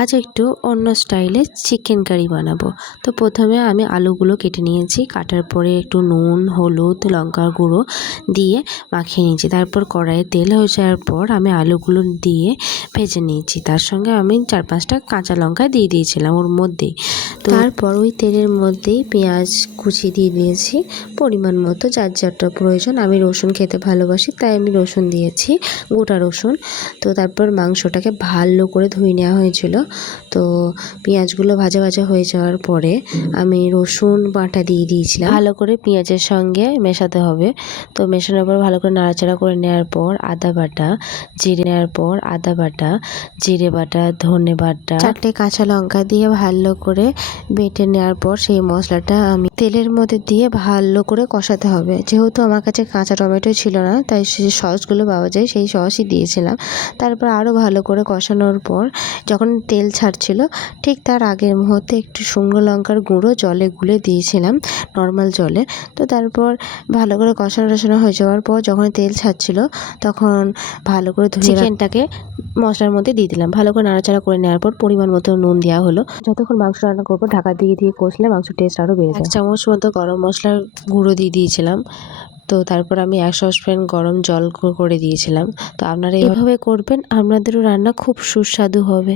আজ একটু অন্য স্টাইলে চিকেন কারি বানাবো। তো প্রথমে আমি আলুগুলো কেটে নিয়েছি, কাটার পরে একটু নুন, হলুদ, লঙ্কার গুঁড়ো দিয়ে মাখিয়ে নিয়েছি। তারপর কড়াইয়ে তেল হয়ে যাওয়ার পর আমি আলুগুলো দিয়ে ভেজে নিয়েছি। তার সঙ্গে আমি 4-5টা কাঁচা লঙ্কা দিয়ে দিয়েছিলাম ওর মধ্যেই। তো তারপর ওই তেলের মধ্যেই পেঁয়াজ কুচি দিয়ে দিয়েছি পরিমাণ মতো, যার যারটা প্রয়োজন। আমি রসুন খেতে ভালোবাসি তাই আমি রসুন দিয়েছি, গোটা রসুন। তো তারপর মাংসটাকে ভালো করে ধুয়ে নেওয়া হয়েছিল। তো পেঁয়াজগুলো ভাজা ভাজা হয়ে যাওয়ার পরে আমি রসুন বাটা দিয়ে দিয়েছিলাম। ভালো করে পেঁয়াজের সঙ্গে মেশাতে হবে। তো মেশানোর পর ভালো করে নাড়াচাড়া করে নেওয়ার পর আদা বাটা, জিরে বাটা, ধনে বাটা, 4টে কাঁচা লঙ্কা দিয়ে ভালো করে বেটে নেওয়ার পর সেই মশলাটা আমি তেলের মধ্যে দিয়ে ভালো করে কষাতে হবে। যেহেতু আমার কাছে কাঁচা টমেটো ছিল না, তাই সেই সসগুলো পাওয়া যায়, সেই সসই দিয়েছিলাম। তারপর আরও ভালো করে কষানোর পর যখন তেল ছাড়ছিল, ঠিক তার আগের মুহূর্তে একটু শুকনো লঙ্কার গুঁড়ো জলে গুলে দিয়েছিলাম, নর্মাল জলে। তো তারপর ভালো করে কষানো হয়ে যাওয়ার পর যখন তেল ছাড়ছিল, তখন ভালো করে চিকেনটাকে মশলার মধ্যে দিয়ে দিলাম। ভালো করে নাড়াচাড়া করে নেওয়ার পর পরিমাণ মতো নুন দেওয়া হলো। যতক্ষণ মাংস রান্না করবো ঢাকা দিয়ে দিয়ে কষলে মাংসের টেস্ট আরও বেড়ে যায়। 1 চামচ মতো গরম মশলার গুঁড়ো দিয়ে দিয়েছিলাম। তো তারপর আমি 1 সসপ্যান গরম জল করে দিয়েছিলাম। তো আপনারা এভাবে করবেন, আপনাদেরও রান্না খুব সুস্বাদু হবে।